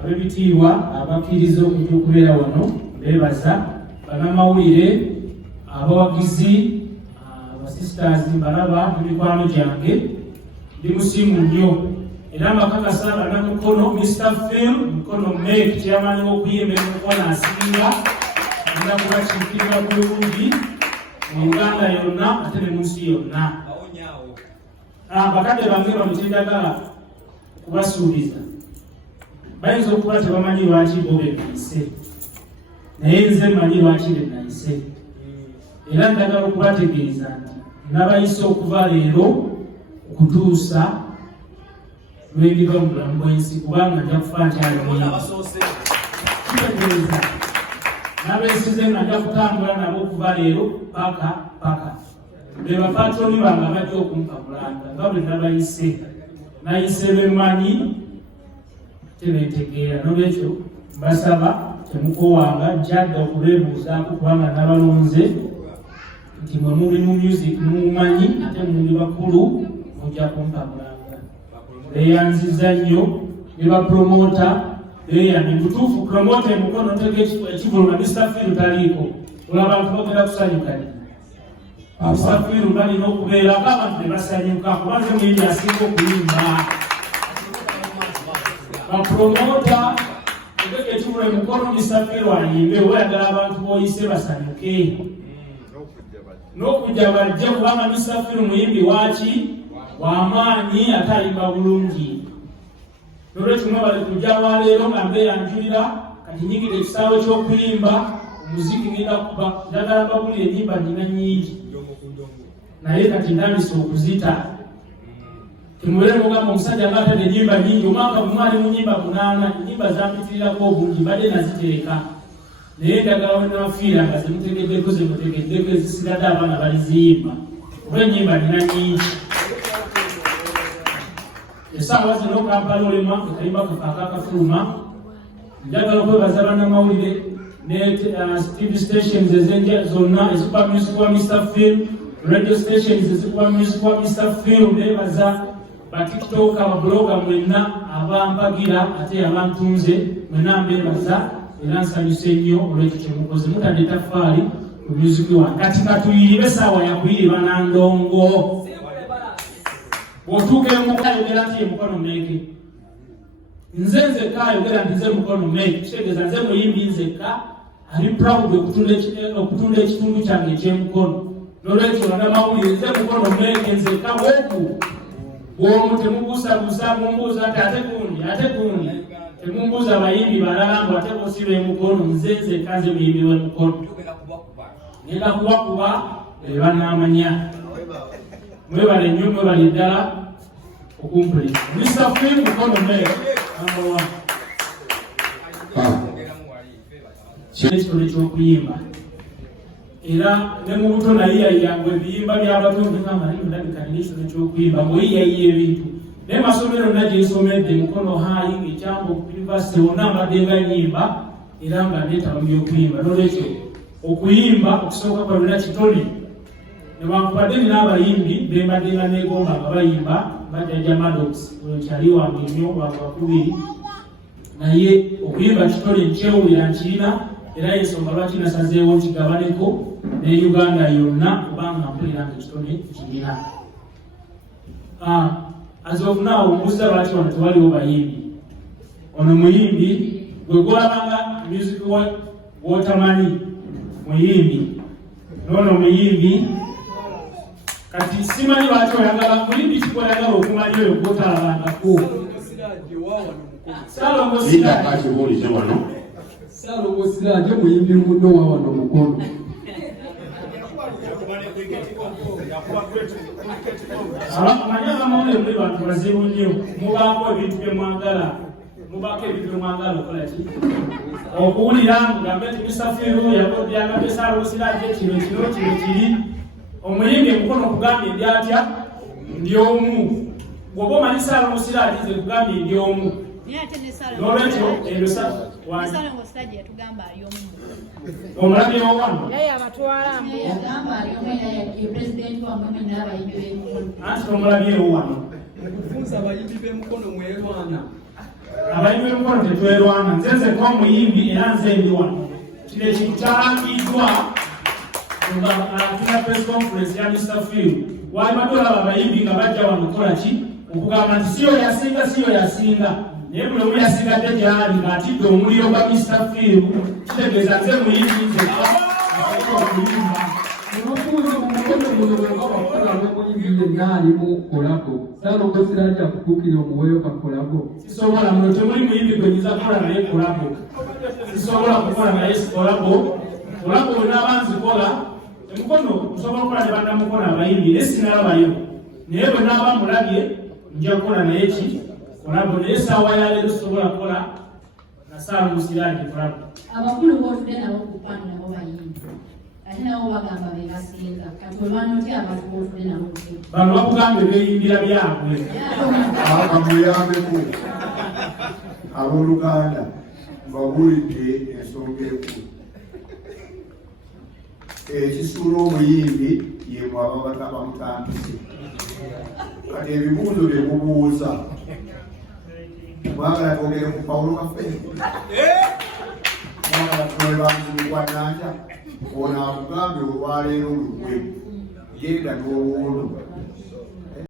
ab'ebitiibwa abakkiriza okubeera wano beebaza bannamawulire abawagizi abasisters mbalaba n'emikwano gyange ndi musiimu nnyo era mbakakasa bannamukono Mr. Phil Mukono Meg chairman w'okuyimba emukono asinga agenda kubakiikirira bulungi mu Uganda yonna ate ne mu nsi yonna. Bakadde bange bamukyendagala kubasuubiza bayinza okuba tebamanyi lwaki bo benayise naye nze manyi lwaki benayise era ndagala okubategeeza nti nabayise okuva leero okutuusa lwendiva mu bulamu bw'ensi kubanga nja kufa nkyalitegeeza nabeesize nga nja kutambula nabo okuva leero paka be bapatroni bange bajja okumpa mulanga nga bwe nabayise nayise bemanyi tebetegeera nolwekyo mbasaba temukowanga njadde okubeebuuzaako kubanga nabalonze nti mwe muli mu music mumanyi ate muli bakulu mujja kumpa mulanga beeyanziza nnyo ne bapromota beeyamye mutuufu promota emukono nteka ekivuluma Mr. Phil taliiko olaba abantu bagenda kusanyuka Mr. Phil balina okubeerako abantu ne basanyuka kubanze muyimbi asinga okuyimba bapromota nteka ekivuluma emukono Mr. Phil ayimbe oyagala abantu boyise basanyuke n'okujja bajje kubanga Mr. Phil muyimbi waki w'amaanyi ate ayimba bulungi nolwekyo bali kujja waleero nga mbeeyanjulira kati nyigire ekisaawe ky'okuyimba omuziki ngenda kuba njagala mbabulira ennyimba nnyina nnyingi naye kati ndabise okuzita temubeere mugamba omusajja ngaatadde ennyimba nnyingi omwaka gumwali mu nnyimba 8 ennyimba zampitirirako obungi mbadde naziteeka naye njagala wenafiira nga zemutegeddeko zemutegeddeko ezisigadde abaana baliziyimba oba ennyimba nnyina nnyingi esaawa zino Kampala olema ekayimba akakafuluma njagala okwebaza bannamawulire ne TV stations ezenja zonna ezikuba music wa Mr. Phil radio stations ezikuba music wa Mr. Phil nebaza batiktok ababloga mwenna abampagira ate abantunze mwenna mbebaza era nsanyuse nnyo olwekyo kyemukoze mutadde tafaali ku music wa kati katuyiibe esaawa yakuyiiba Nandongo otuuka emukayogera nti Mukono Meg nze nzekka ayogera nti nze Mukono Meg kitegeeza nze muyimbi nzekka ali proud okutunda ekitundu kyange ekyemukono nolwekyo bannamawulire nze Mukono Meg nzekka bweku bwomu temubuusabuusa mumbuuza nti ate gundi temumbuuza abayimbi balala mbu ate bosiba emukono nze nzekka nze muyimbi w'emukono ngenda kubakuba bannamanya mwebale nnyo mwebale ddala okumpulira Mr. Phil Mukono Meg number 1 ekitole ky'okuyimba era ne mu buto nayiyayiyangwe ebiyimba by'abatonde ng'amanyi ndabika nina ekitole ky'okuyimba ng'oyiyayiya ebintu naye masomero nna gye nsomedde Mukono High ng'ekyambo University wonna mbadde nga nnyimba era nga neetaba mu by'okuyimba nolwekyo okuyimba okusooka kwa luna kitole newankubadde nina abayimbi bembadde nga neegomba nga bayimba bajjajja Maddox oyo kyali wange nnyo wakubiri naye okuyimba kitole nkyewulira nkirina era yensonga lwaki nasazeewo nkigabaneko ne Uganda yonna kubanga mpulira nga ekitole kirina as of now mbuuza lwaki wano tewaliwo bayimbi ono muyimbi gwe gwolabanga music wotamanyi muyimbi noono muyimbi kati simanyi lwaki oyagala muyimbi kikoyagala okumanya oyo gwotalabangako Salongo Siraje muyimbi munno wa wano Mukono manya bamawulire muli bantu bazibu nnyo mubaako ebintu bye mwagala okola ki okuwulira ngambe nti Mr. Phil yagambe Salongo Siraje kino kiri omuyimbi Mukono kugambye ndi atya ndi omu bw'oba omanyi Salongo Siraje nze kugambye ndi omu nolwekyo ebyo omulabi owano anti omulabi owano okufunza abayimbi b'emukono mwerwana abayimbi b'emikono tetwerwana nzenze ko omuyimbi era nze ndi wano kino ekintu kyalangiddwa nga tuna press conference ya Mr. Phil wabadde olaba abayimbi nga bajja wano kukola ki okugamba nti siyo yasinga naye buli omu yasigadde gyali ng'atidde omuliro gwa Mr. Phil kitegeeza nze muyimbi nzekka okuyimba sisobola muno temuli muyimbi gwenyinza kukola naye kolabo sisobola kukola naye kolabo wenabanzikola emikono osobola okukola ne bannamukono abayimbi naye sinalabayo naye bwe naaba mulabye nja kukola naye ki kolabo naye essaawa yaleero sisobola kukola nasaamusirage kolabo abakulu b'otudde nabo kupanu nabo bayimbi ate nabo bagamba be basinga kati olwana otya abantu b'otudde nabo bano bakugambe beeyimbira byabwe amuyambeko abooluganda mbabulidde ensonga enkulu ekisuula omuyimbi ye mwaba bamutambise kati ebibuuzo bye mubuuza mwagala twogere ku Pawulo kaffe mwagala tule banzulukwananja ono akugambe olwaleero lugwe genda n'owuulo